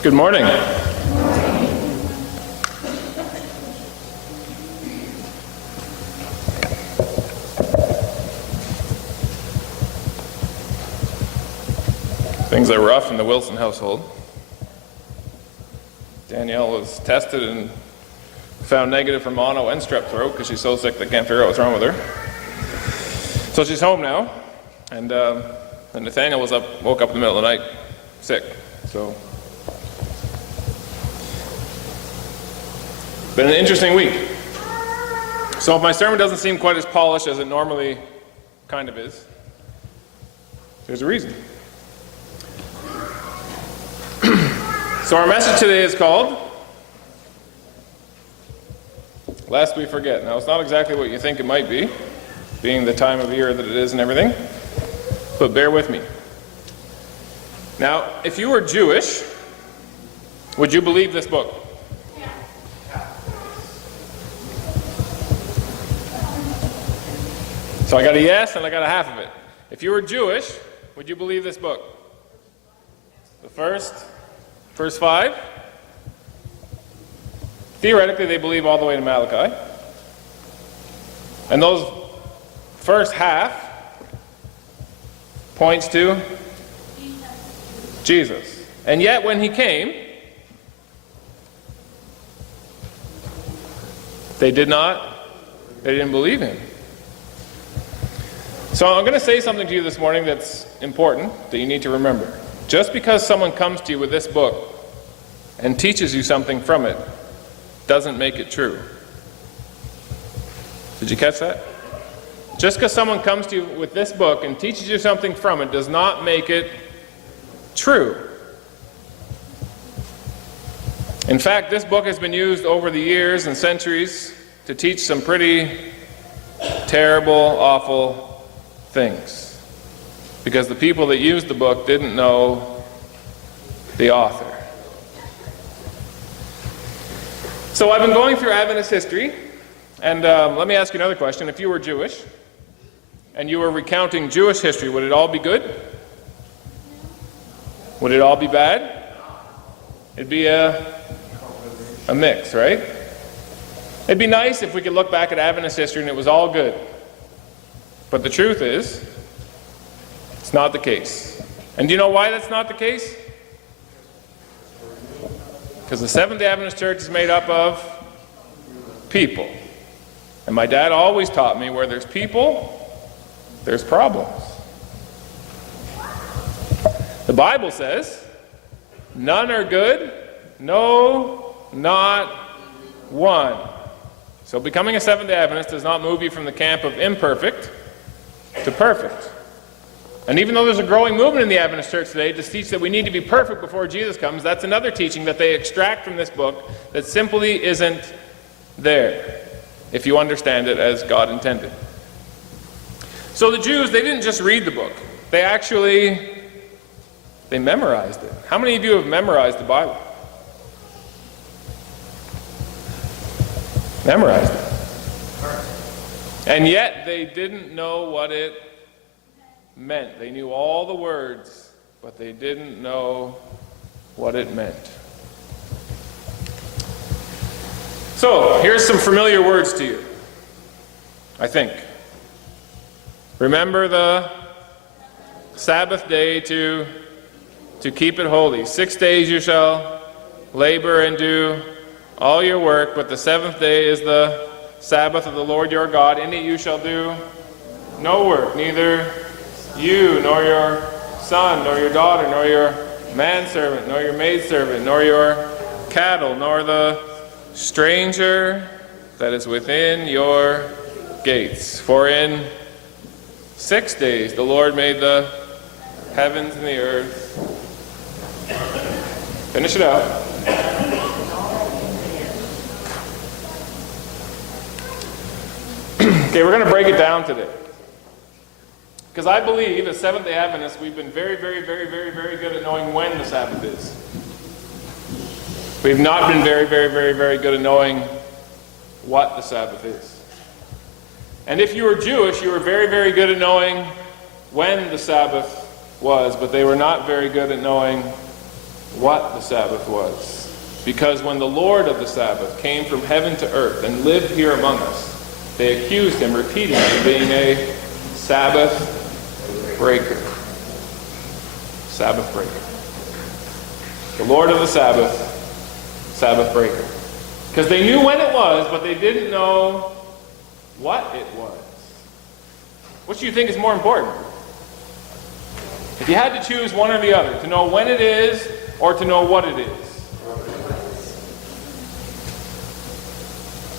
Good morning. Things are rough in the Wilson household. Danielle was tested and found negative for mono and strep throat because she's so sick they can't figure out what's wrong with her. So she's home now, and Nathaniel woke up in the middle of the night sick. So been an interesting week. So if my sermon doesn't seem quite as polished as it normally kind of is, there's a reason. So our message today is called Lest We Forget. Now, it's not exactly what you think it might be, being the time of year that it is and everything, but bear with me. Now, if you were Jewish, would you believe this book? So I got a yes and I got a half of it. If you were Jewish, would you believe this book? The first 5? Theoretically, they believe all the way to Malachi. And those first half points to Jesus. And yet when he came, they didn't believe him. So I'm going to say something to you this morning that's important, that you need to remember. Just because someone comes to you with this book and teaches you something from it, doesn't make it true. Did you catch that? Just because someone comes to you with this book and teaches you something from it does not make it true. In fact, this book has been used over the years and centuries to teach some pretty terrible, awful things, because the people that used the book didn't know the author. So I've been going through Adventist history, and let me ask you another question. If you were Jewish and you were recounting Jewish history, would it all be good? Would it all be bad? It'd be a mix, right? It'd be nice if we could look back at Adventist history and it was all good. But the truth is, it's not the case. And do you know why that's not the case? Because the Seventh-day Adventist Church is made up of people. And my dad always taught me, where there's people, there's problems. The Bible says, none are good, no, not one. So becoming a Seventh-day Adventist does not move you from the camp of imperfect to perfect. And even though there's a growing movement in the Adventist Church today to teach that we need to be perfect before Jesus comes, that's another teaching that they extract from this book that simply isn't there, if you understand it as God intended. So the Jews, they didn't just read the book. They memorized it. How many of you have memorized the Bible? Memorized it. And yet they didn't know what it meant. They knew all the words, but they didn't know what it meant. So, here's some familiar words to you, I think. Remember the Sabbath day to keep it holy. 6 days you shall labor and do all your work, but the seventh day is the Sabbath of the Lord your God. In it you shall do no work, neither you, nor your son, nor your daughter, nor your manservant, nor your maidservant, nor your cattle, nor the stranger that is within your gates. For in 6 days the Lord made the heavens and the earth. Finish it out. Okay, we're going to break it down today. Because I believe, as Seventh-day Adventists, we've been very, very, very, very, very good at knowing when the Sabbath is. We've not been very, very, very, very good at knowing what the Sabbath is. And if you were Jewish, you were very, very good at knowing when the Sabbath was, but they were not very good at knowing what the Sabbath was. Because when the Lord of the Sabbath came from heaven to earth and lived here among us, they accused him repeatedly of being a Sabbath breaker. Sabbath breaker. The Lord of the Sabbath, Sabbath breaker. Because they knew when it was, but they didn't know what it was. Which do you think is more important? If you had to choose one or the other, to know when it is or to know what it is.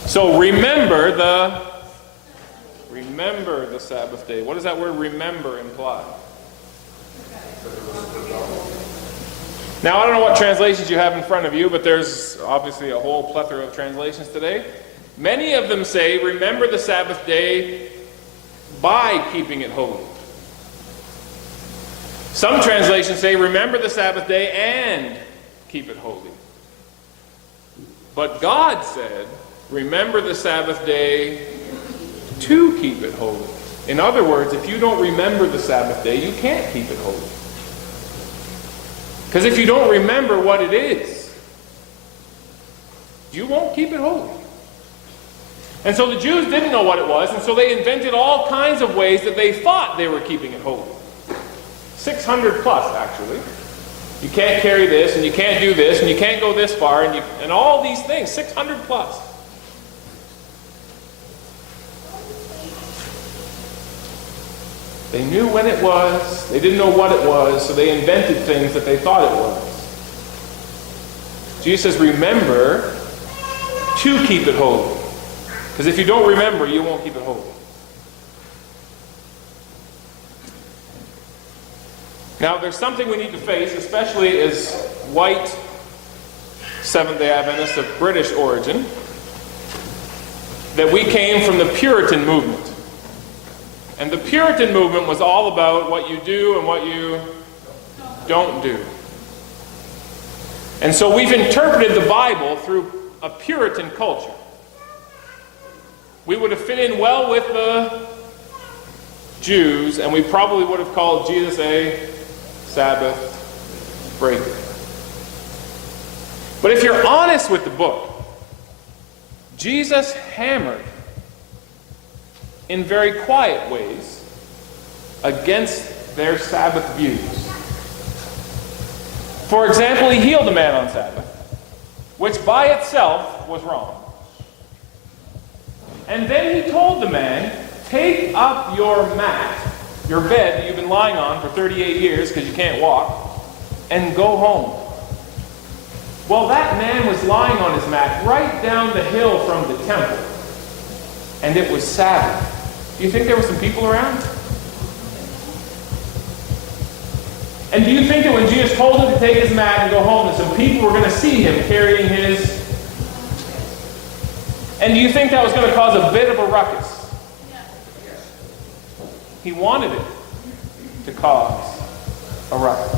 So remember the Sabbath day. What does that word remember imply? Now, I don't know what translations you have in front of you, but there's obviously a whole plethora of translations today. Many of them say, remember the Sabbath day by keeping it holy. Some translations say, remember the Sabbath day and keep it holy. But God said, remember the Sabbath day to keep it holy. In other words, if you don't remember the Sabbath day, you can't keep it holy. Because if you don't remember what it is, you won't keep it holy. And so the Jews didn't know what it was, and so they invented all kinds of ways that they thought they were keeping it holy. 600 plus, actually. You can't carry this, and you can't do this, and you can't go this far, and all these things, 600 plus. They knew when it was, they didn't know what it was, so they invented things that they thought it was. Jesus says, remember to keep it holy. Because if you don't remember, you won't keep it holy. Now, there's something we need to face, especially as white Seventh-day Adventists of British origin, that we came from the Puritan movement. And the Puritan movement was all about what you do and what you don't do. And so we've interpreted the Bible through a Puritan culture. We would have fit in well with the Jews, and we probably would have called Jesus a Sabbath breaker. But if you're honest with the book, Jesus hammered in very quiet ways against their Sabbath views. For example, he healed a man on Sabbath, which by itself was wrong. And then he told the man, take up your mat, your bed that you've been lying on for 38 years because you can't walk, and go home. Well, that man was lying on his mat right down the hill from the temple, and it was Sabbath. Do you think there were some people around? And do you think that when Jesus told him to take his mat and go home, that some people were going to see him carrying his... And do you think that was going to cause a bit of a ruckus? He wanted it to cause a ruckus.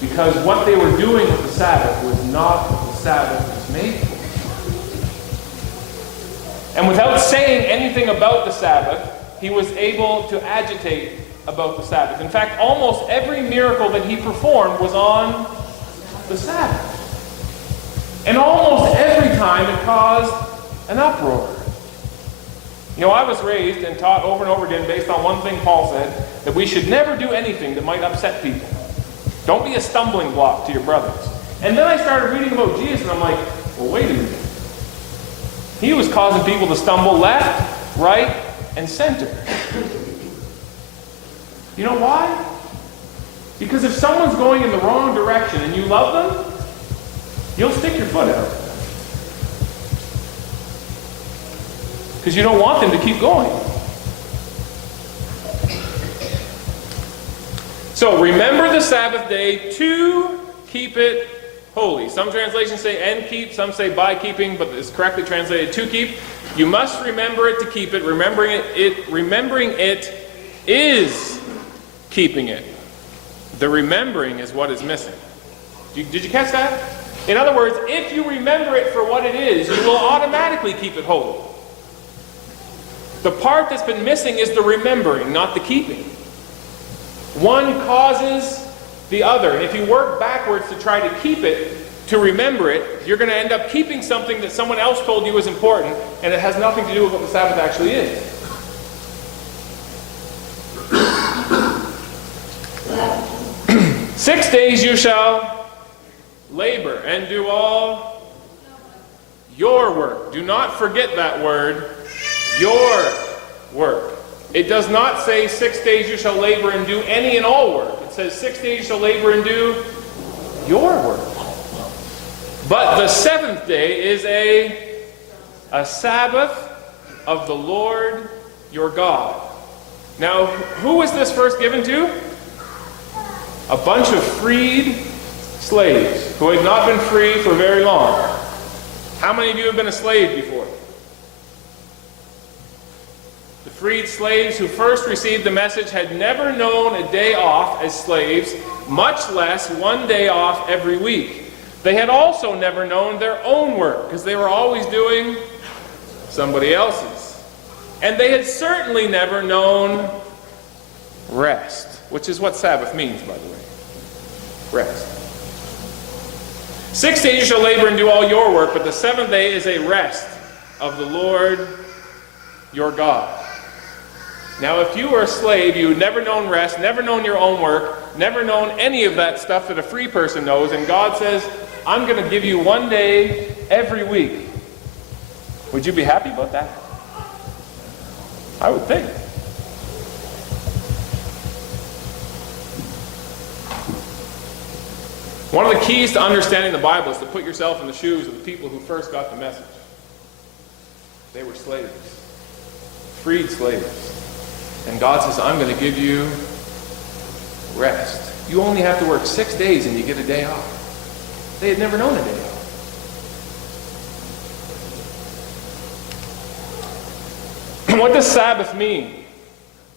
Because what they were doing with the Sabbath was not what the Sabbath was made for. And without saying anything about the Sabbath, he was able to agitate about the Sabbath. In fact, almost every miracle that he performed was on the Sabbath. And almost every time it caused an uproar. You know, I was raised and taught over and over again, based on one thing Paul said, that we should never do anything that might upset people. Don't be a stumbling block to your brothers. And then I started reading about Jesus, and I'm like, well, wait a minute. He was causing people to stumble left, right, and center. You know why? Because if someone's going in the wrong direction and you love them, you'll stick your foot out. Because you don't want them to keep going. So remember the Sabbath day to keep it holy. Some translations say and keep, some say by keeping, but it's correctly translated to keep. You must remember it to keep it. Remembering it is keeping it. The remembering is what is missing. Did you catch that? In other words, if you remember it for what it is, you will automatically keep it holy. The part that's been missing is the remembering, not the keeping. One causes the other. And if you work backwards to try to keep it, to remember it, you're going to end up keeping something that someone else told you was important, and it has nothing to do with what the Sabbath actually is. 6 days you shall labor and do all your work. Do not forget that word, your work. It does not say 6 days you shall labor and do any and all work. It says 6 days you shall labor and do your work. But the seventh day is a Sabbath of the Lord your God. Now, who was this first given to? A bunch of freed slaves who had not been free for very long. How many of you have been a slave before? The freed slaves who first received the message had never known a day off as slaves, much less one day off every week. They had also never known their own work, because they were always doing somebody else's. And they had certainly never known rest, which is what Sabbath means, by the way. Rest. 6 days you shall labor and do all your work, but the seventh day is a rest of the Lord your God. Now, if you were a slave, you had never known rest, never known your own work, never known any of that stuff that a free person knows, and God says, I'm going to give you 1 day every week. Would you be happy about that? I would think. One of the keys to understanding the Bible is to put yourself in the shoes of the people who first got the message. They were slaves, freed slaves. And God says, I'm going to give you rest. You only have to work 6 days and you get a day off. They had never known a day off. What does Sabbath mean?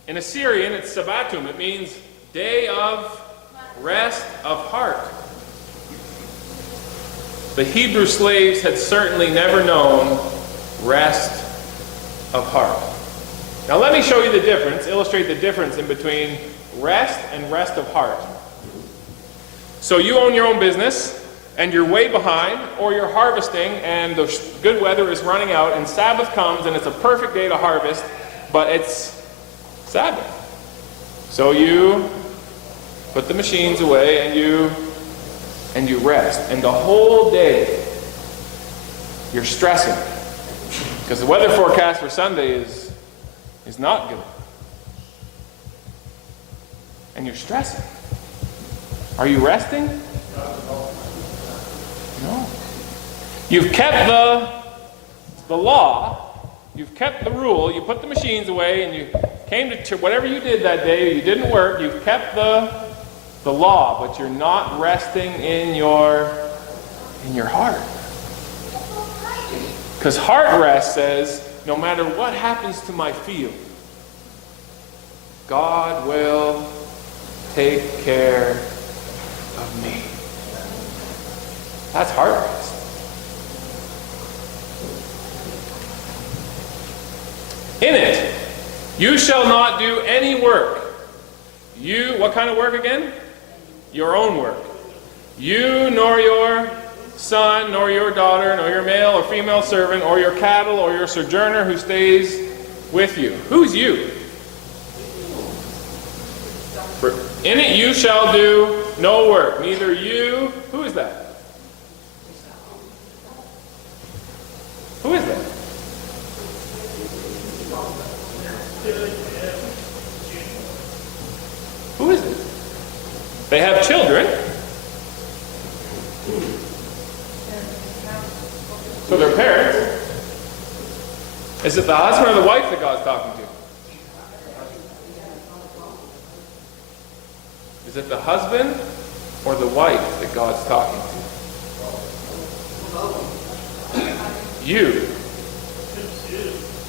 In Assyrian, it's Sabbatum. It means day of rest of heart. The Hebrew slaves had certainly never known rest of heart. Now let me show you the difference, illustrate the difference in between rest and rest of heart. So you own your own business, and you're way behind, or you're harvesting, and the good weather is running out, and Sabbath comes, and it's a perfect day to harvest, but it's Sabbath. So you put the machines away, and you rest. And the whole day, you're stressing. Because the weather forecast for Sunday is not good. And you're stressing. Are you resting? No. You've kept the law. You've kept the rule. You put the machines away and you came to whatever you did that day. You didn't work. You've kept the law, but you're not resting in your heart. Because heart rest says, no matter what happens to my field, God will take care of me. That's heart rest. In it, you shall not do any work. What kind of work again? Your own work. You nor your son, nor your daughter, nor your male or female servant, or your cattle, or your sojourner who stays with you. Who's you? For in it you shall do no work, neither you. Who is that? Who is that? They have children. So they're parents. Is it the husband or the wife that God's talking to? Is it the husband or the wife that God's talking to? You.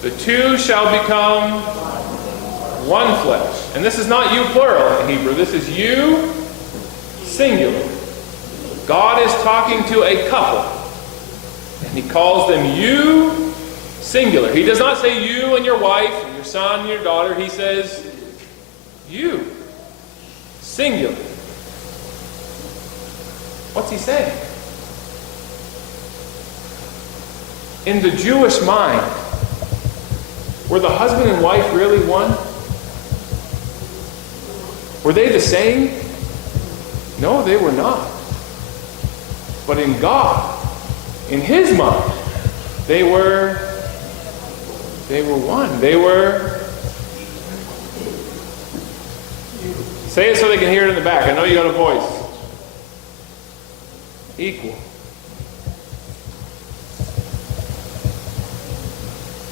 The two shall become one flesh. And this is not you plural in Hebrew. This is you singular. God is talking to a couple. And he calls them you singular. He does not say you and your wife, and your son and your daughter. He says you singular. What's he saying? In the Jewish mind, were the husband and wife really one? Were they the same? No, they were not. But in God, in his mind, they were one. They were... Say it so they can hear it in the back. I know you got a voice. Equal.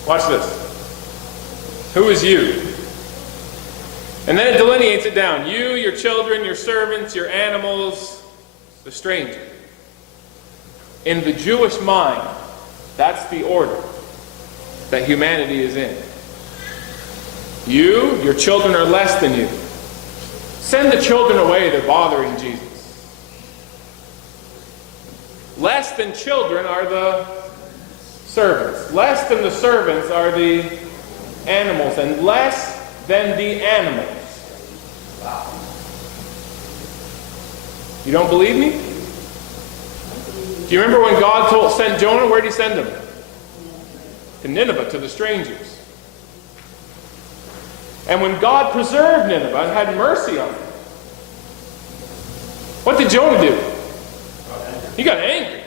Watch this. Who is you? And then it delineates it down. You, your children, your servants, your animals, the stranger. In the Jewish mind, that's the order that humanity is in. You, your children are less than you. Send the children away, they're bothering Jesus. Less than children are the servants. Less than the servants are the animals. And less than the animals. You don't believe me? Do you remember when God sent Jonah? Where did he send him? To Nineveh, to the strangers. And when God preserved Nineveh and had mercy on them, what did Jonah do? He got angry.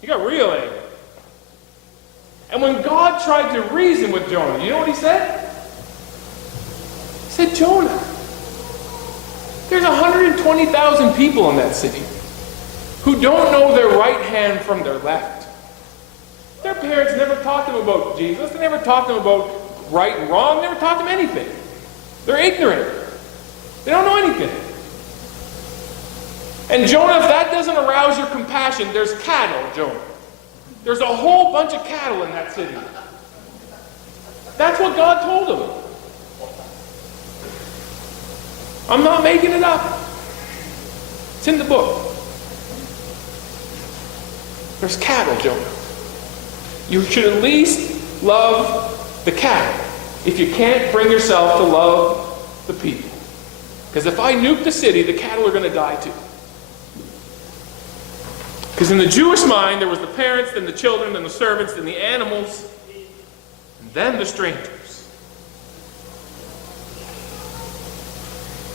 He got real angry. And when God tried to reason with Jonah, you know what he said? He said, Jonah, there's 120,000 people in that city who don't know their right hand from their left. Their parents never taught them about Jesus. They never taught them about right and wrong. They never taught them anything. They're ignorant. They don't know anything. And Jonah, if that doesn't arouse your compassion, there's cattle, Jonah. There's a whole bunch of cattle in that city. That's what God told him. I'm not making it up. It's in the book. There's cattle, Jonah. You should at least love the cattle if you can't bring yourself to love the people. Because if I nuke the city, the cattle are going to die too. Because in the Jewish mind, there was the parents, then the children, then the servants, then the animals, and then the strangers.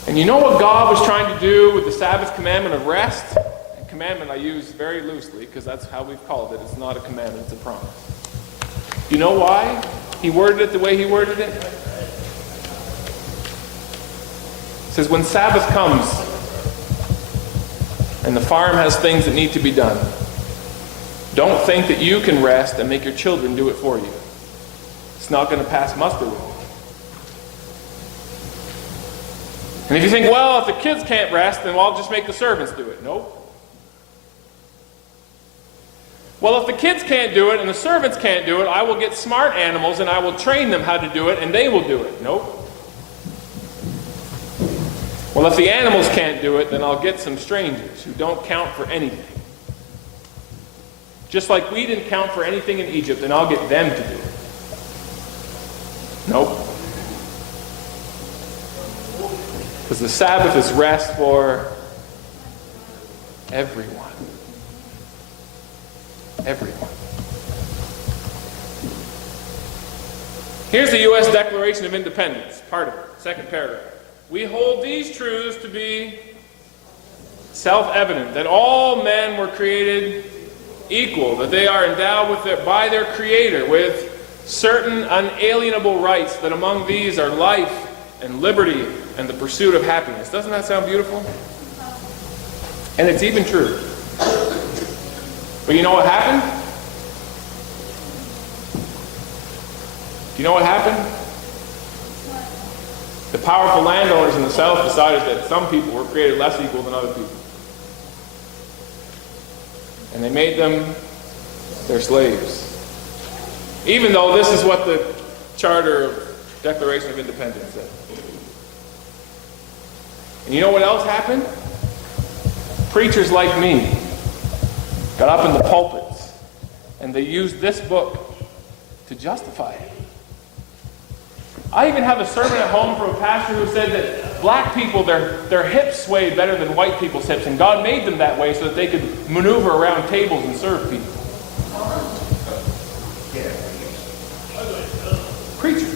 And you know what God was trying to do with the Sabbath commandment of rest? And commandment I use very loosely because that's how we've called it. It's not a commandment, it's a promise. You know why he worded it the way he worded it? It says when Sabbath comes and the farm has things that need to be done, don't think that you can rest and make your children do it for you. It's not going to pass muster with you. And if you think, well, if the kids can't rest, then I'll just make the servants do it. Nope. Well, if the kids can't do it and the servants can't do it, I will get smart animals and I will train them how to do it and they will do it. Nope. Well, if the animals can't do it, then I'll get some strangers who don't count for anything. Just like we didn't count for anything in Egypt, and I'll get them to do it. Nope. Because the Sabbath is rest for everyone. Everyone. Here's the U.S. Declaration of Independence, part of it, second paragraph. We hold these truths to be self-evident, that all men were created equal, that they are endowed by their Creator with certain unalienable rights, that among these are life and liberty and the pursuit of happiness. Doesn't that sound beautiful? And it's even true. But you know what happened? Do you know what happened? The powerful landowners in the South decided that some people were created less equal than other people. And they made them their slaves. Even though this is what the Charter of Declaration of Independence said. And you know what else happened? Preachers like me got up in the pulpits and they used this book to justify it. I even have a sermon at home from a pastor who said that black people, their hips sway better than white people's hips, and God made them that way so that they could maneuver around tables and serve people. Preachers.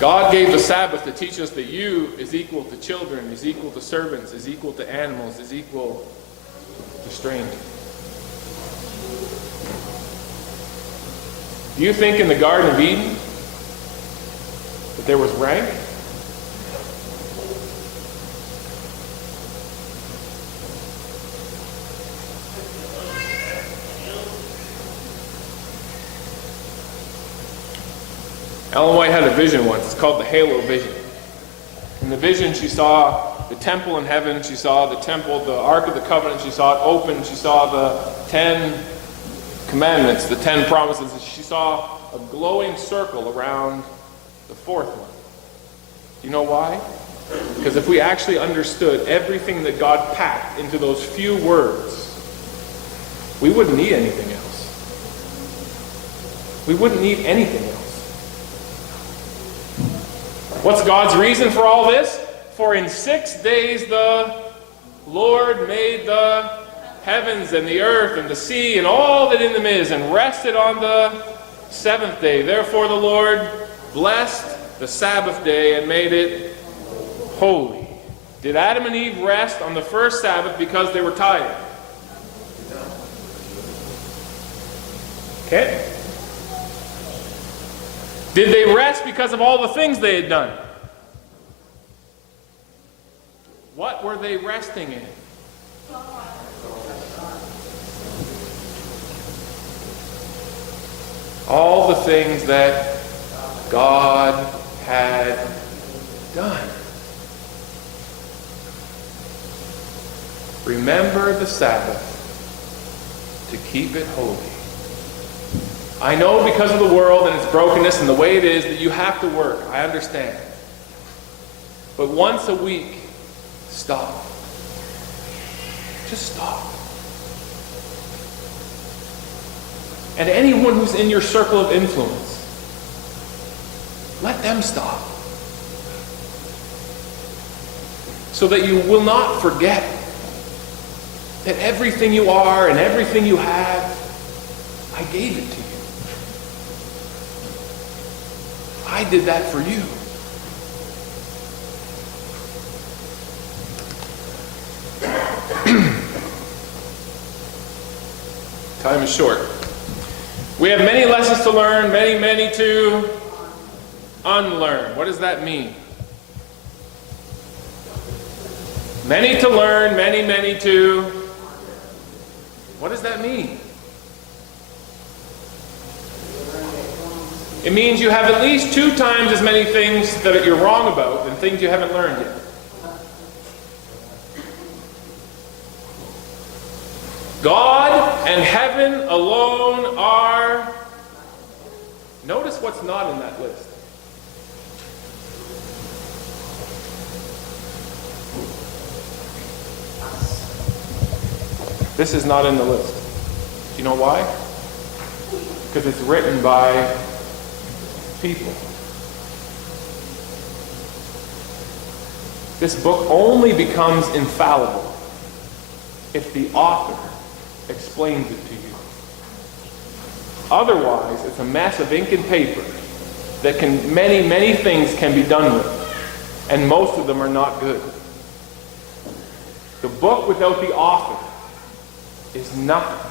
God gave the Sabbath to teach us that you is equal to children, is equal to servants, is equal to animals, is equal to strangers. Do you think in the Garden of Eden that there was rank? Ellen White had a vision once. It's called the halo vision. In the vision, she saw the temple in heaven. She saw the temple, the Ark of the Covenant. She saw it open. She saw the 10 commandments, the 10 promises. She saw a glowing circle around the fourth one. Do you know why? Because if we actually understood everything that God packed into those few words, we wouldn't need anything else. We wouldn't need anything else. What's God's reason for all this? For in 6 days the Lord made the heavens and the earth and the sea and all that in them is, and rested on the seventh day. Therefore the Lord blessed the Sabbath day and made it holy. Did Adam and Eve rest on the first Sabbath because they were tired? Okay. Did they rest because of all the things they had done? What were they resting in? All the things that God had done. Remember the Sabbath to keep it holy. I know because of the world and its brokenness and the way it is that you have to work. I understand. But once a week, stop. Just stop. And anyone who's in your circle of influence, let them stop. So that you will not forget that everything you are and everything you have, I gave it to you. I did that for you. Time is short. We have many lessons to learn, many to unlearn. What does that mean? Many to learn, many to... What does that mean? It means you have at least 2 times as many things that you're wrong about than things you haven't learned yet. God and heaven alone are... Notice what's not in that list. This is not in the list. Do you know why? Because it's written by people. This book only becomes infallible if the author explains it to you. Otherwise, it's a mess of ink and paper that can many things can be done with, and most of them are not good. The book without the author is nothing.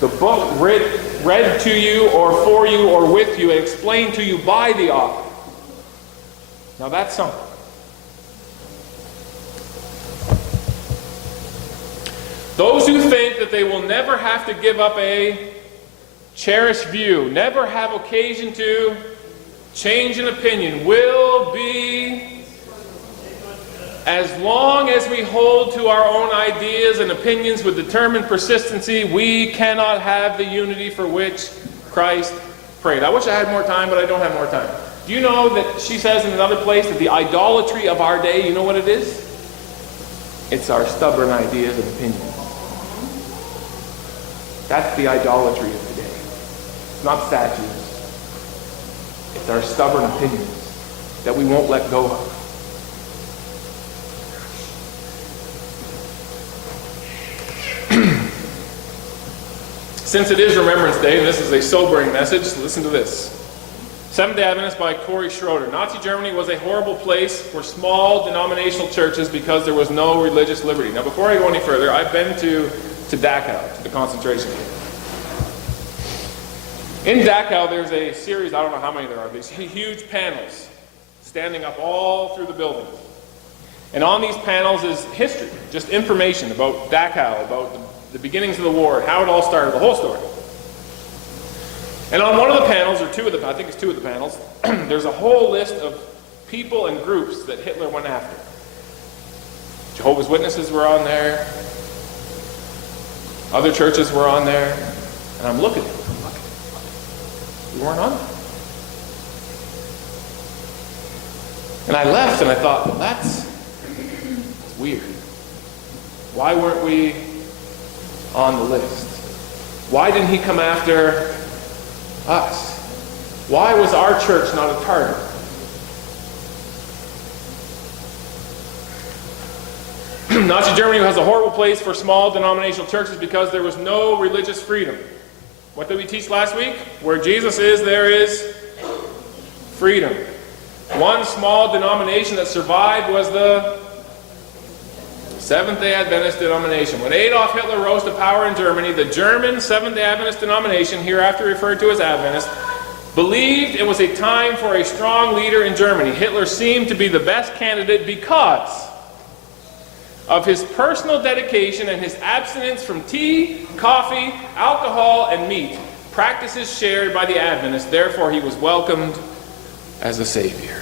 The book read to you or for you or with you and explained to you by the author. Now that's something. Those who think that they will never have to give up a cherished view, never have occasion to change an opinion, will be, as long as we hold to our own ideas and opinions with determined persistency, we cannot have the unity for which Christ prayed. I wish I had more time, but I don't have more time. Do you know that she says in another place that the idolatry of our day, you know what it is? It's our stubborn ideas and opinions. That's the idolatry of today. It's not statues. It's our stubborn opinions that we won't let go of. Since it is Remembrance Day, and this is a sobering message, listen to this. Seventh-day Adventist by Corey Schroeder. Nazi Germany was a horrible place for small denominational churches because there was no religious liberty. Now, before I go any further, I've been to Dachau, to the concentration camp. In Dachau, there's a series, I don't know how many there are, these huge panels standing up all through the building. And on these panels is history, just information about Dachau, about the beginnings of the war, how it all started, the whole story. And on one of the panels, or two of the, I think it's two of the panels, there's a whole list of people and groups that Hitler went after. Jehovah's Witnesses were on there. Other churches were on there. And I'm looking at them. We weren't on there. And I left and I thought, well, that's weird. Why weren't we on the list? Why didn't he come after us? Why was our church not a target? Nazi Germany was a horrible place for small denominational churches because there was no religious freedom. What did we teach last week? Where Jesus is, there is freedom. One small denomination that survived was the Seventh-day Adventist denomination. When Adolf Hitler rose to power in Germany, the German Seventh-day Adventist denomination, hereafter referred to as Adventist, believed it was a time for a strong leader in Germany. Hitler seemed to be the best candidate because of his personal dedication and his abstinence from tea, coffee, alcohol, and meat, practices shared by the Adventists. Therefore, he was welcomed as a savior.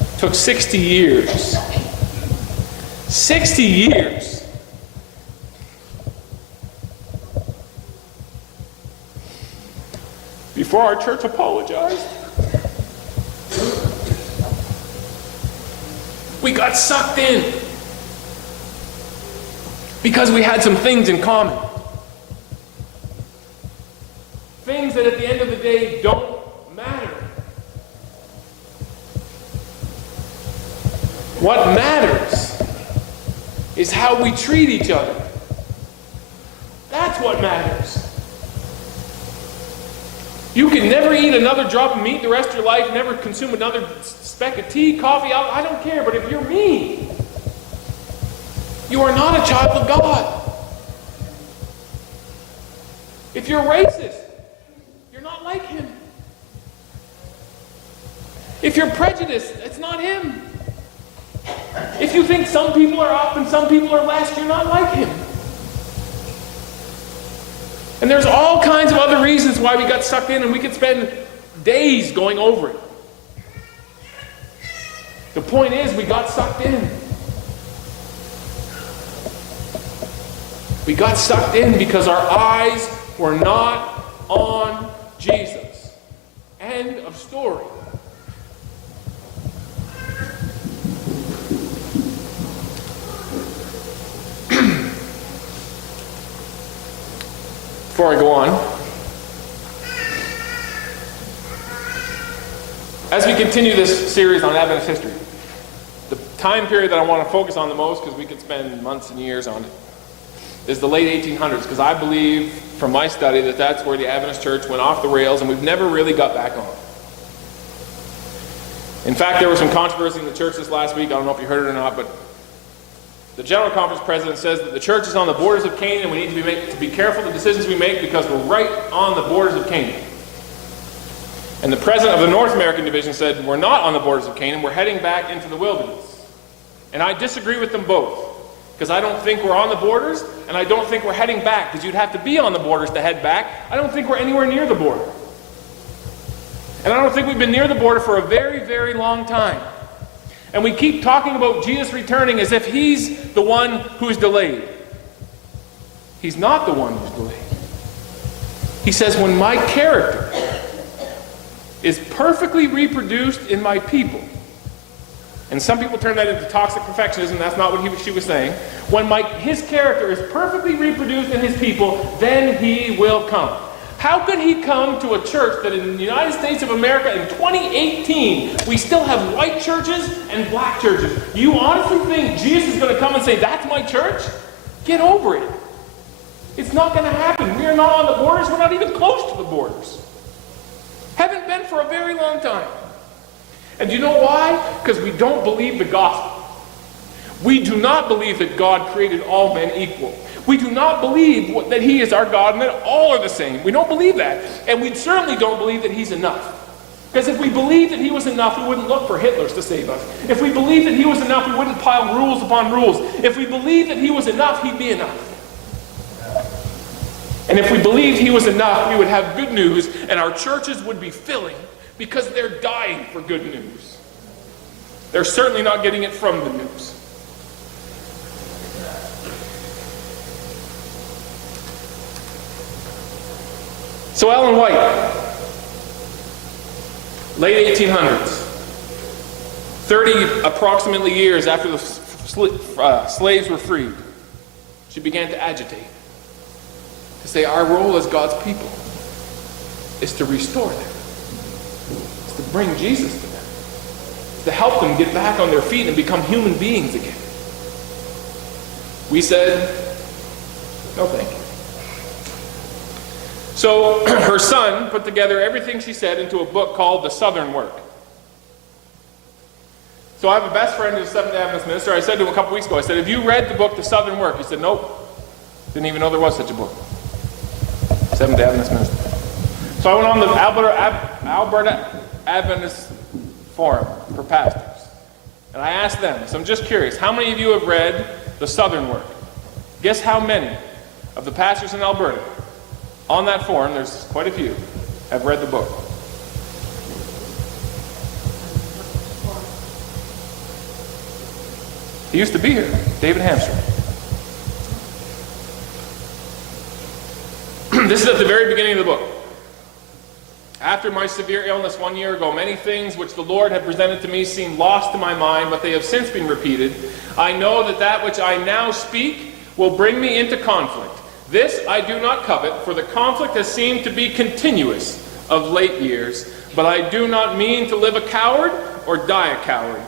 It took 60 years. 60 years. Before our church apologized. We got sucked in because we had some things in common. Things that at the end of the day don't matter. What matters is how we treat each other. That's what matters. You can never eat another drop of meat the rest of your life, never consume another speck of tea, coffee, I don't care, but if you're mean, you are not a child of God. If you're racist, you're not like him. If you're prejudiced, it's not him. If you think some people are up and some people are less, you're not like him. And there's all kinds of other reasons why we got sucked in, and we could spend days going over it. The point is, we got sucked in. We got sucked in because our eyes were not on Jesus. End of story. Before I go on, as we continue this series on Adventist history, the time period that I want to focus on the most, because we could spend months and years on it, is the late 1800s, because I believe from my study that that's where the Adventist church went off the rails and we've never really got back on. In fact, there was some controversy in the church this last week. I don't know if you heard it or not, but the General Conference president says that the church is on the borders of Canaan and we need to be careful the decisions we make because we're right on the borders of Canaan. And the president of the North American division said, we're not on the borders of Canaan, we're heading back into the wilderness. And I disagree with them both, because I don't think we're on the borders, and I don't think we're heading back, because you'd have to be on the borders to head back. I don't think we're anywhere near the border. And I don't think we've been near the border for a very, very long time. And we keep talking about Jesus returning as if he's the one who's delayed. He's not the one who's delayed. He says, when my character is perfectly reproduced in my people, and some people turn that into toxic perfectionism, that's not what she was saying. When his character is perfectly reproduced in his people, then he will come. How could he come to a church that in the United States of America in 2018, we still have white churches and black churches? You honestly think Jesus is going to come and say, that's my church? Get over it. It's not going to happen. We are not on the borders. We're not even close to the borders. Haven't been for a very long time. And do you know why? Because we don't believe the gospel. We do not believe that God created all men equal. We do not believe that he is our God and that all are the same. We don't believe that. And we certainly don't believe that he's enough. Because if we believed that he was enough, we wouldn't look for Hitlers to save us. If we believed that he was enough, we wouldn't pile rules upon rules. If we believed that he was enough, he'd be enough. And if we believed he was enough, we would have good news and our churches would be filling because they're dying for good news. They're certainly not getting it from the news. So Ellen White, late 1800s, 30 approximately years after the slaves were freed, she began to agitate, to say our role as God's people is to restore them, is to bring Jesus to them, to help them get back on their feet and become human beings again. We said, no thank you. So her son put together everything she said into a book called The Southern Work. So I have a best friend who's a Seventh-day Adventist minister. I said to him a couple weeks ago, I said, have you read the book The Southern Work? He said, nope. Didn't even know there was such a book. Seventh-day Adventist minister. So I went on the Alberta Adventist Forum for pastors. And I asked them, so I'm just curious, how many of you have read The Southern Work? Guess how many of the pastors in Alberta on that forum, there's quite a few, have read the book. He used to be here, David Hamstrom. This is at the very beginning of the book. After my severe illness 1 year ago, many things which the Lord had presented to me seemed lost to my mind, but they have since been repeated. I know that that which I now speak will bring me into conflict. This I do not covet, for the conflict has seemed to be continuous of late years, but I do not mean to live a coward or die a coward.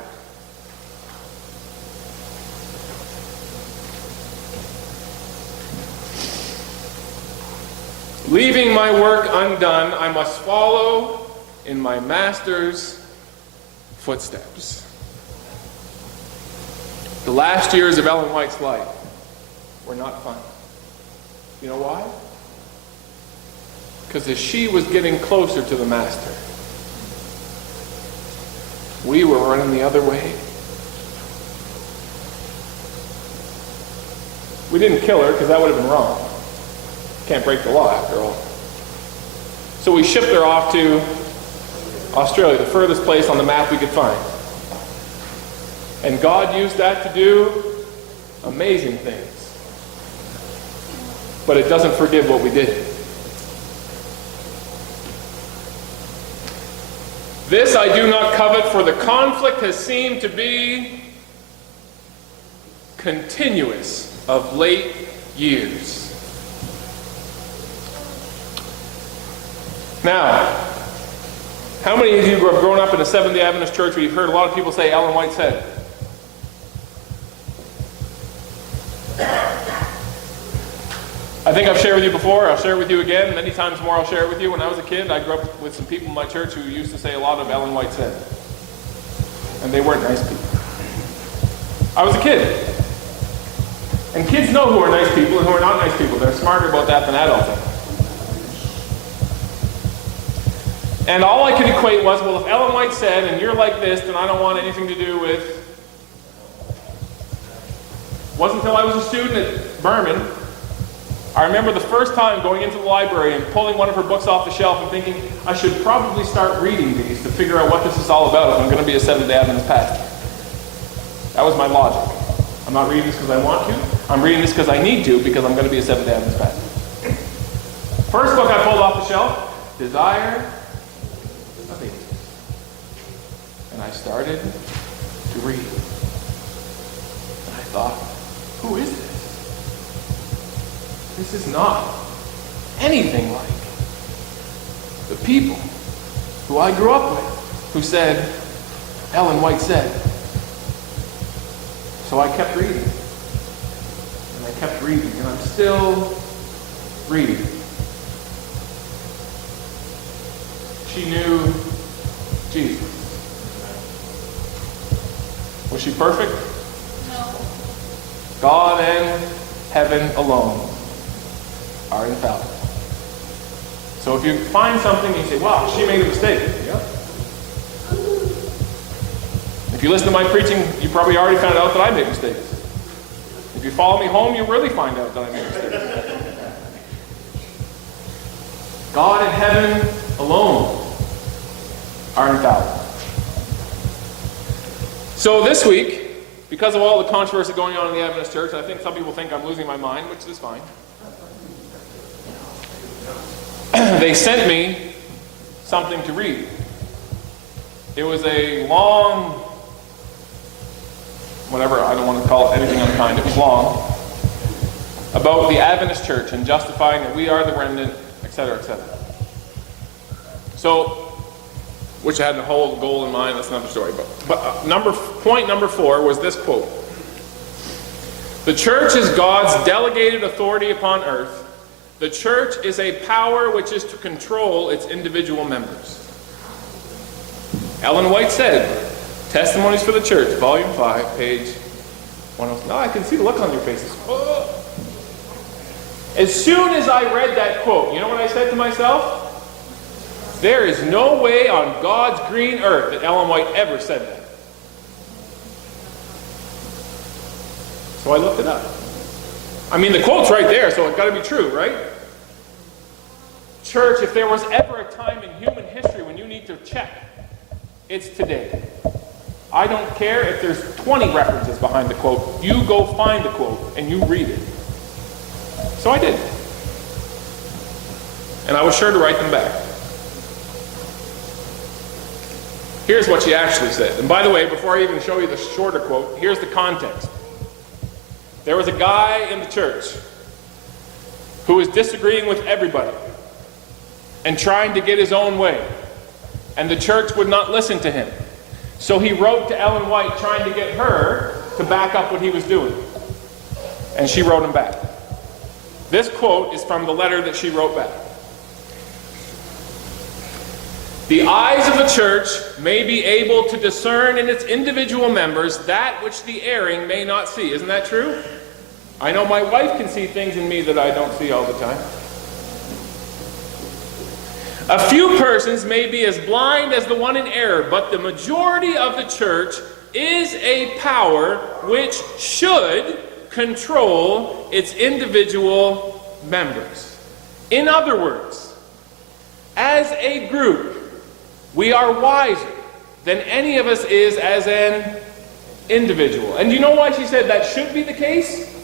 Leaving my work undone, I must follow in my master's footsteps. The last years of Ellen White's life were not fun. You know why? Because as she was getting closer to the master, we were running the other way. We didn't kill her because that would have been wrong. Can't break the law after all. So we shipped her off to Australia, the furthest place on the map we could find. And God used that to do amazing things. But it doesn't forgive what we did. This I do not covet, for the conflict has seemed to be continuous of late years. Now, how many of you have grown up in a Seventh-day Adventist church where you've heard a lot of people say Ellen White said? I think I've shared with you before, I'll share it with you again, many times more I'll share it with you. When I was a kid, I grew up with some people in my church who used to say a lot of Ellen White said. And they weren't nice people. I was a kid. And kids know who are nice people and who are not nice people. They're smarter about that than adults are. And all I could equate was, well, if Ellen White said, and you're like this, then I don't want anything to do with... It wasn't until I was a student at Berman, I remember the first time going into the library and pulling one of her books off the shelf and thinking, I should probably start reading these to figure out what this is all about if I'm going to be a Seventh-day Adventist pastor. That was my logic. I'm not reading this because I want to. I'm reading this because I need to, because I'm going to be a Seventh-day Adventist pastor. First book I pulled off the shelf, Desire of Ages. And I started to read. And I thought, who is this? This is not anything like the people who I grew up with, who said, Ellen White said. So I kept reading. And I kept reading, and I'm still reading. She knew Jesus. Was she perfect? No. God and heaven alone are infallible. So if you find something and you say, wow, she made a mistake. Yep. If you listen to my preaching, you probably already found out that I made mistakes. If you follow me home, you'll really find out that I made mistakes. God and heaven alone are infallible. So this week, because of all the controversy going on in the Adventist Church, I think some people think I'm losing my mind, which is fine. They sent me something to read. It was a long, whatever, I don't want to call it anything unkind, it was long, about the Adventist Church and justifying that we are the remnant, etc., etc. So, which I had the whole goal in mind, that's another story. But point number 4 was this quote. The church is God's delegated authority upon earth. The church is a power which is to control its individual members. Ellen White said, Testimonies for the Church, Volume 5, page 106. Now I can see the look on your faces. Oh. As soon as I read that quote, you know what I said to myself? There is no way on God's green earth that Ellen White ever said that. So I looked it up. I mean, the quote's right there, so it's got to be true, right? Church, if there was ever a time in human history when you need to check, it's today. I don't care if there's 20 references behind the quote. You go find the quote and you read it. So I did. And I was sure to write them back. Here's what she actually said. And by the way, before I even show you the shorter quote, here's the context. There was a guy in the church who was disagreeing with everybody and trying to get his own way. And the church would not listen to him. So he wrote to Ellen White trying to get her to back up what he was doing. And she wrote him back. This quote is from the letter that she wrote back. The eyes of the church may be able to discern in its individual members that which the erring may not see. Isn't that true? I know my wife can see things in me that I don't see all the time. A few persons may be as blind as the one in error, but the majority of the church is a power which should control its individual members. In other words, as a group, we are wiser than any of us is as an individual. And do you know why she said that should be the case?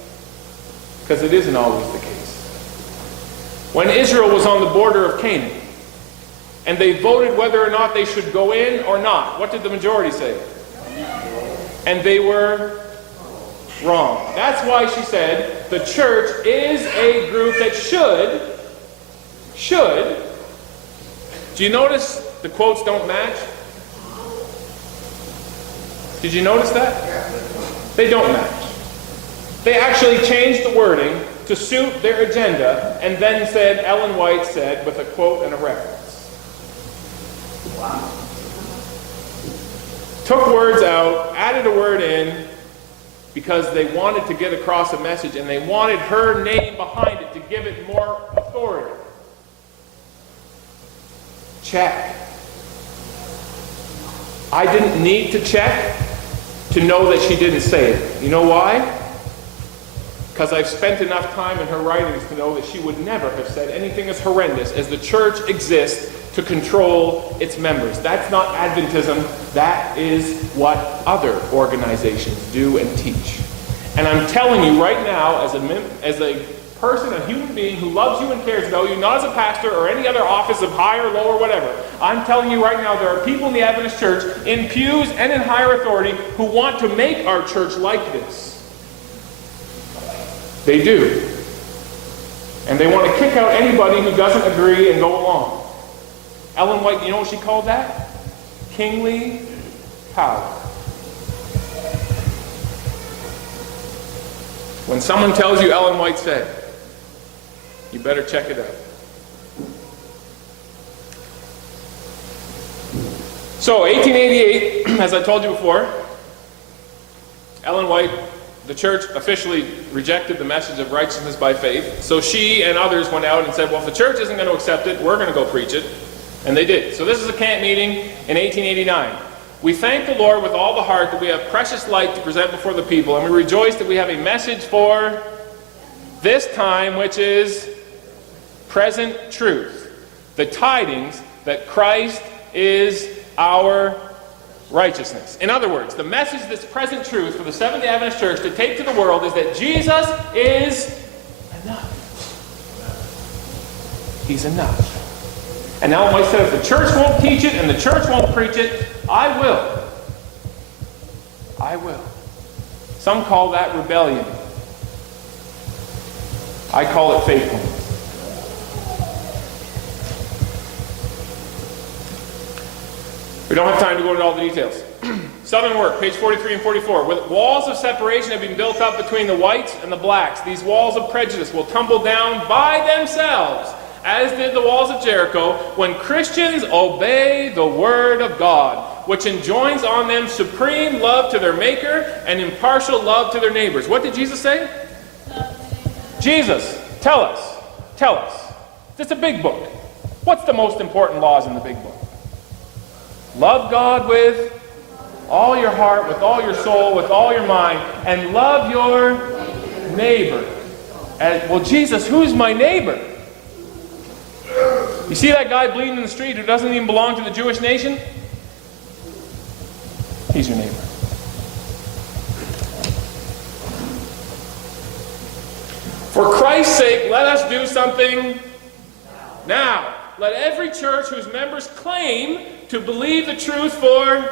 Because it isn't always the case. When Israel was on the border of Canaan, and they voted whether or not they should go in or not, what did the majority say? And they were wrong. That's why she said the church is a group that should. Do you notice the quotes don't match? Did you notice that? They don't match. They actually changed the wording to suit their agenda and then said, Ellen White said, with a quote and a reference. Wow. Took words out, added a word in, because they wanted to get across a message and they wanted her name behind it to give it more authority. Check. I didn't need to check to know that she didn't say it. You know why? Because I've spent enough time in her writings to know that she would never have said anything as horrendous as the church exists to control its members. That's not Adventism. That is what other organizations do and teach. And I'm telling you right now, as a person, a human being who loves you and cares about you, not as a pastor or any other office of high or low or whatever, I'm telling you right now, there are people in the Adventist church, in pews and in higher authority, who want to make our church like this. They do. And they want to kick out anybody who doesn't agree and go along. Ellen White, you know what she called that? Kingly power. When someone tells you Ellen White said, you better check it out. So, 1888, as I told you before, Ellen White, the church officially rejected the message of righteousness by faith. So she and others went out and said, well, if the church isn't going to accept it, we're going to go preach it. And they did. So this is a camp meeting in 1889. We thank the Lord with all the heart that we have precious light to present before the people, and we rejoice that we have a message for this time, which is present truth. The tidings that Christ is our righteousness. In other words, the message that's present truth for the Seventh-day Adventist Church to take to the world is that Jesus is enough. He's enough. And now White said, if the church won't teach it and the church won't preach it, I will. I will. Some call that rebellion. I call it faithfulness. We don't have time to go into all the details. Southern work, page 43 and 44. With walls of separation have been built up between the whites and the blacks. These walls of prejudice will tumble down by themselves, as did the walls of Jericho, when Christians obey the word of God, which enjoins on them supreme love to their Maker and impartial love to their neighbors. What did Jesus say? Jesus, tell us. Tell us. It's a big book. What's the most important laws in the big book? Love God with all your heart, with all your soul, with all your mind, and love your neighbor. And, well, Jesus, who's my neighbor? You see that guy bleeding in the street who doesn't even belong to the Jewish nation? He's your neighbor. For Christ's sake, let us do something now. Let every church whose members claim to believe the truth for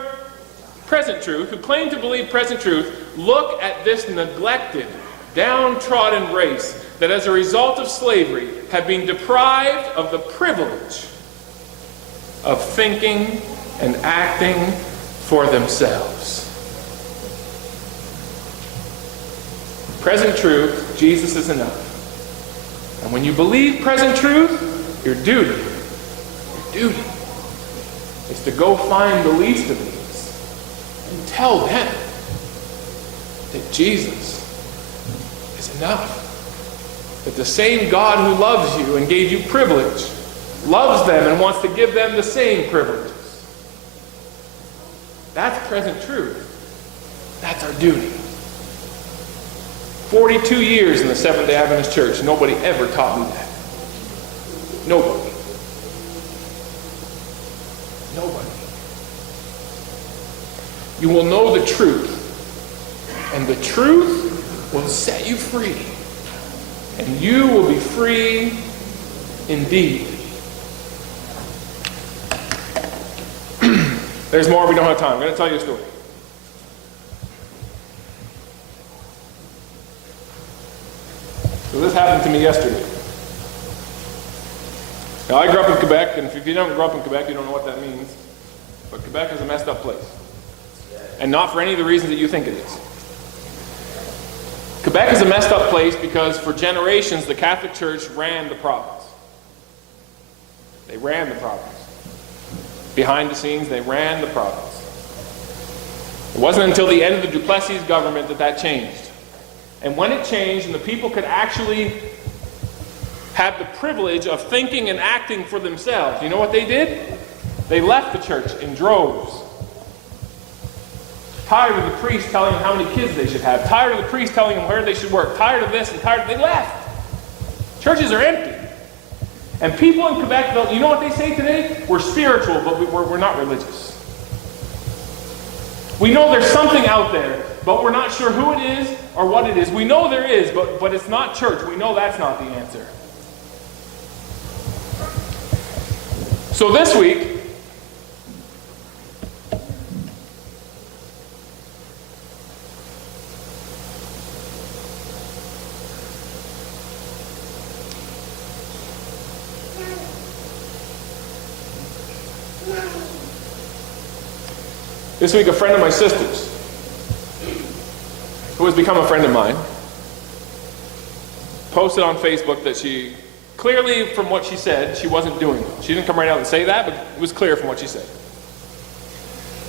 present truth, who claim to believe present truth, look at this neglected, downtrodden race that as a result of slavery have been deprived of the privilege of thinking and acting for themselves. Present truth, Jesus is enough. And when you believe present truth, your duty is to go find the least of these and tell them that Jesus is enough. That the same God who loves you and gave you privilege loves them and wants to give them the same privileges. That's present truth. That's our duty. 42 years in the Seventh-day Adventist Church, nobody ever taught me that. Nobody. Nobody. You will know the truth, and the truth will set you free, and you will be free indeed. There's more, we don't have time. I'm going to tell you a story. So this happened to me yesterday. Now, I grew up in Quebec, and if you don't grow up in Quebec, you don't know what that means. But Quebec is a messed up place. And not for any of the reasons that you think it is. Quebec is a messed up place because for generations the Catholic Church ran the province. They ran the province. Behind the scenes, they ran the province. It wasn't until the end of the Duplessis government that changed. And when it changed and the people could actually have the privilege of thinking and acting for themselves, you know what they did? They left the church in droves. Tired of the priest telling them how many kids they should have, tired of the priest telling them where they should work, tired of this and they left. Churches are empty. And people in Quebec, you know what they say today? We're spiritual, but we're not religious. We know there's something out there, but we're not sure who it is or what it is. We know there is, but it's not church. We know that's not the answer. So this week, a friend of my sister's, who has become a friend of mine, posted on Facebook that she, clearly from what she said, she wasn't doing well. She didn't come right out and say that, but it was clear from what she said.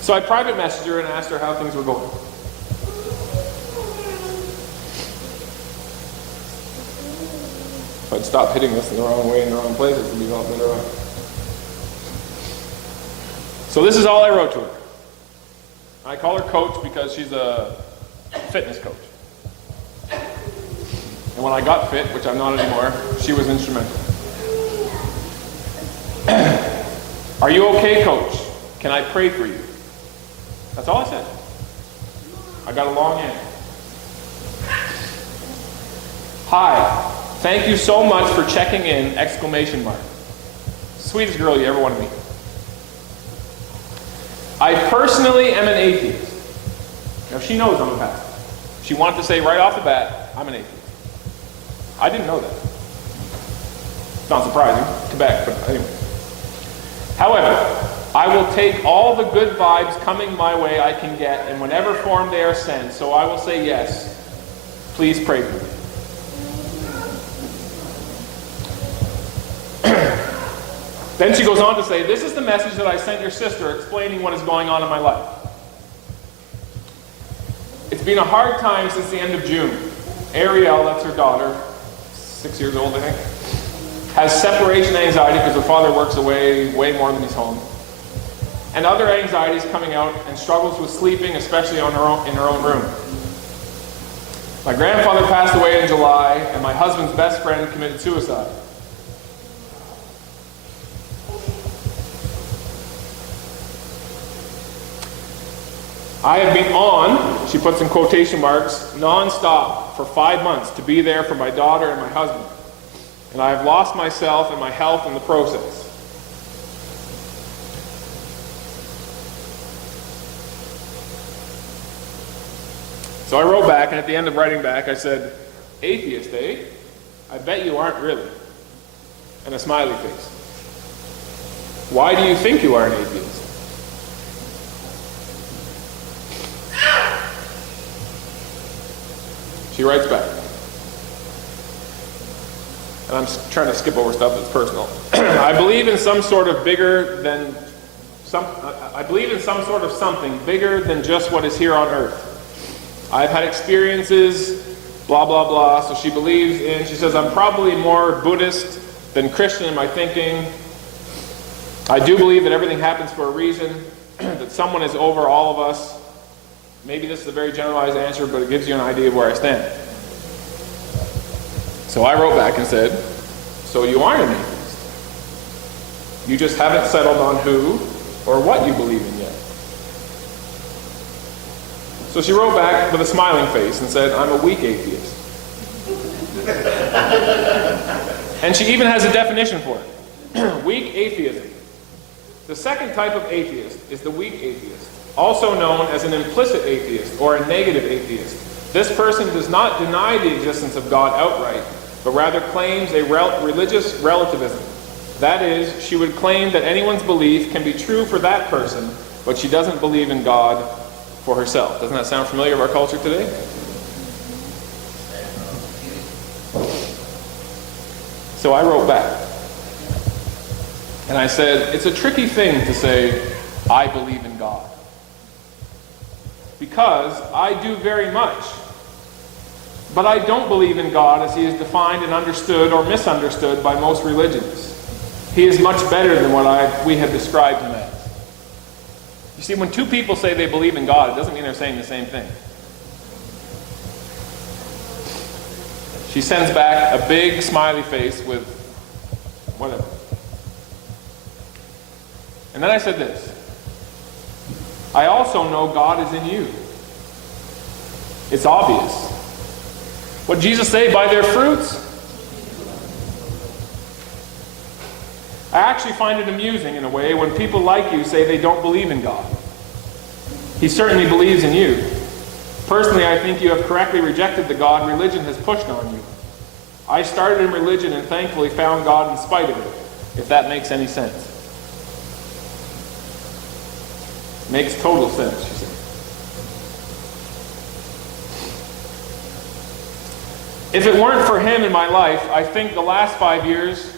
So I private messaged her and asked her how things were going. If I'd stop hitting this in the wrong way in the wrong place, it would be a lot better off. So this is all I wrote to her. I call her coach because she's a fitness coach. And when I got fit, which I'm not anymore, she was instrumental. Are you okay, coach? Can I pray for you? That's all I said. I got a long answer. Hi, thank you so much for checking in, exclamation mark. Sweetest girl you ever want to meet. I personally am an atheist. Now she knows I'm a pastor. She wanted to say right off the bat, I'm an atheist. I didn't know that. It's not surprising, Quebec, but anyway. However, I will take all the good vibes coming my way I can get in whatever form they are sent, so I will say yes. Please pray for me. Then she goes on to say, this is the message that I sent your sister explaining what is going on in my life. It's been a hard time since the end of June. Ariel, that's her daughter, 6 years old I think, has separation anxiety because her father works away way more than he's home. And other anxieties coming out and struggles with sleeping, especially in her own room. My grandfather passed away in July, and my husband's best friend committed suicide. I have been on, she puts in quotation marks, non-stop for 5 months to be there for my daughter and my husband. And I have lost myself and my health in the process. So I wrote back, and at the end of writing back, I said, atheist, eh? I bet you aren't really. And a smiley face. Why do you think you are an atheist? She writes back. And I'm trying to skip over stuff that's personal. I believe in some sort of something bigger than just what is here on earth. I've had experiences, blah, blah, blah. So she believes in, she says, I'm probably more Buddhist than Christian in my thinking. I do believe that everything happens for a reason, that someone is over all of us. Maybe this is a very generalized answer, but it gives you an idea of where I stand. So I wrote back and said, so you aren't an atheist. You just haven't settled on who or what you believe in yet. So she wrote back with a smiling face and said, I'm a weak atheist. And she even has a definition for it. Weak atheism. The second type of atheist is the weak atheist, also known as an implicit atheist or a negative atheist. This person does not deny the existence of God outright, but rather claims a religious relativism. That is, she would claim that anyone's belief can be true for that person, but she doesn't believe in God for herself. Doesn't that sound familiar to our culture today? So I wrote back. And I said, it's a tricky thing to say, I believe in God. because I do very much. But I don't believe in God as he is defined and understood or misunderstood by most religions. He is much better than what we have described him as. You see, when two people say they believe in God, it doesn't mean they're saying the same thing. She sends back a big smiley face with whatever. And then I said this: I also know God is in you. It's obvious. What did Jesus say? By their fruits? I actually find it amusing in a way when people like you say they don't believe in God. He certainly believes in you. Personally, I think you have correctly rejected the God religion has pushed on you. I started in religion and thankfully found God in spite of it, if that makes any sense. Makes total sense, she said. If it weren't for him in my life, I think the last 5 years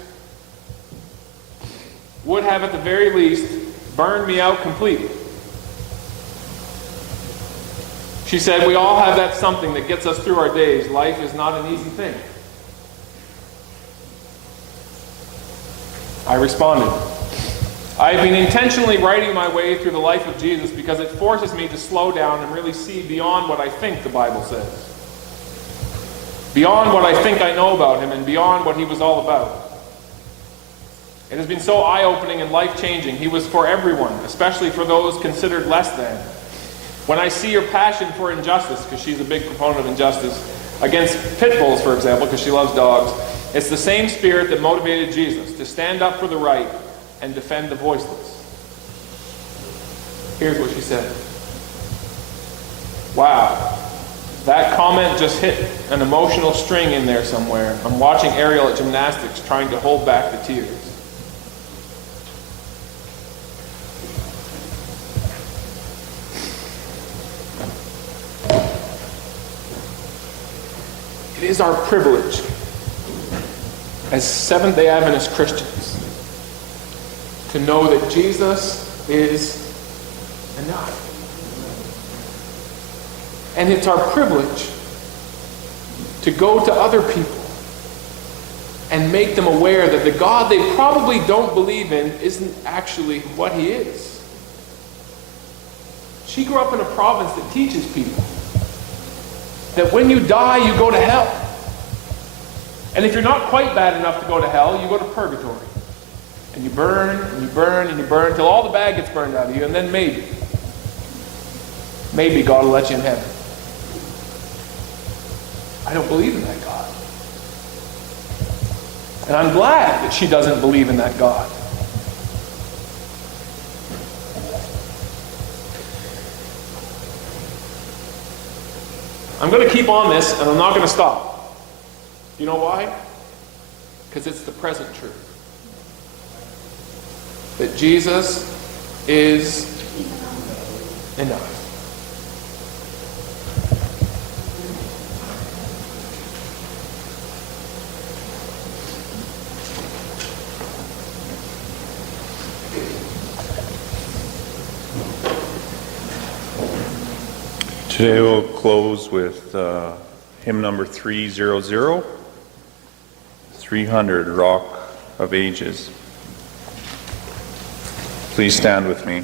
would have at the very least burned me out completely. She said, we all have that something that gets us through our days. Life is not an easy thing. I responded, I have been intentionally writing my way through the life of Jesus because it forces me to slow down and really see beyond what I think the Bible says. Beyond what I think I know about him and beyond what he was all about. It has been so eye-opening and life-changing. He was for everyone, especially for those considered less than. When I see your passion for injustice, because she's a big proponent of injustice, against pit bulls, for example, because she loves dogs, it's the same spirit that motivated Jesus to stand up for the right and defend the voiceless. Here's what she said. Wow, that comment just hit an emotional string in there somewhere. I'm watching Ariel at gymnastics trying to hold back the tears. It is our privilege as Seventh-day Adventist Christians to know that Jesus is enough. And it's our privilege to go to other people and make them aware that the God they probably don't believe in isn't actually what he is. She grew up in a province that teaches people that when you die, you go to hell. And if you're not quite bad enough to go to hell, you go to purgatory. And you burn, and you burn, and you burn, until all the bad gets burned out of you, and then maybe God will let you in heaven. I don't believe in that God. And I'm glad that she doesn't believe in that God. I'm going to keep on this, and I'm not going to stop. You know why? Because it's the present truth. That Jesus is enough. Today we'll close with hymn number 300, 300, Rock of Ages. Please stand with me.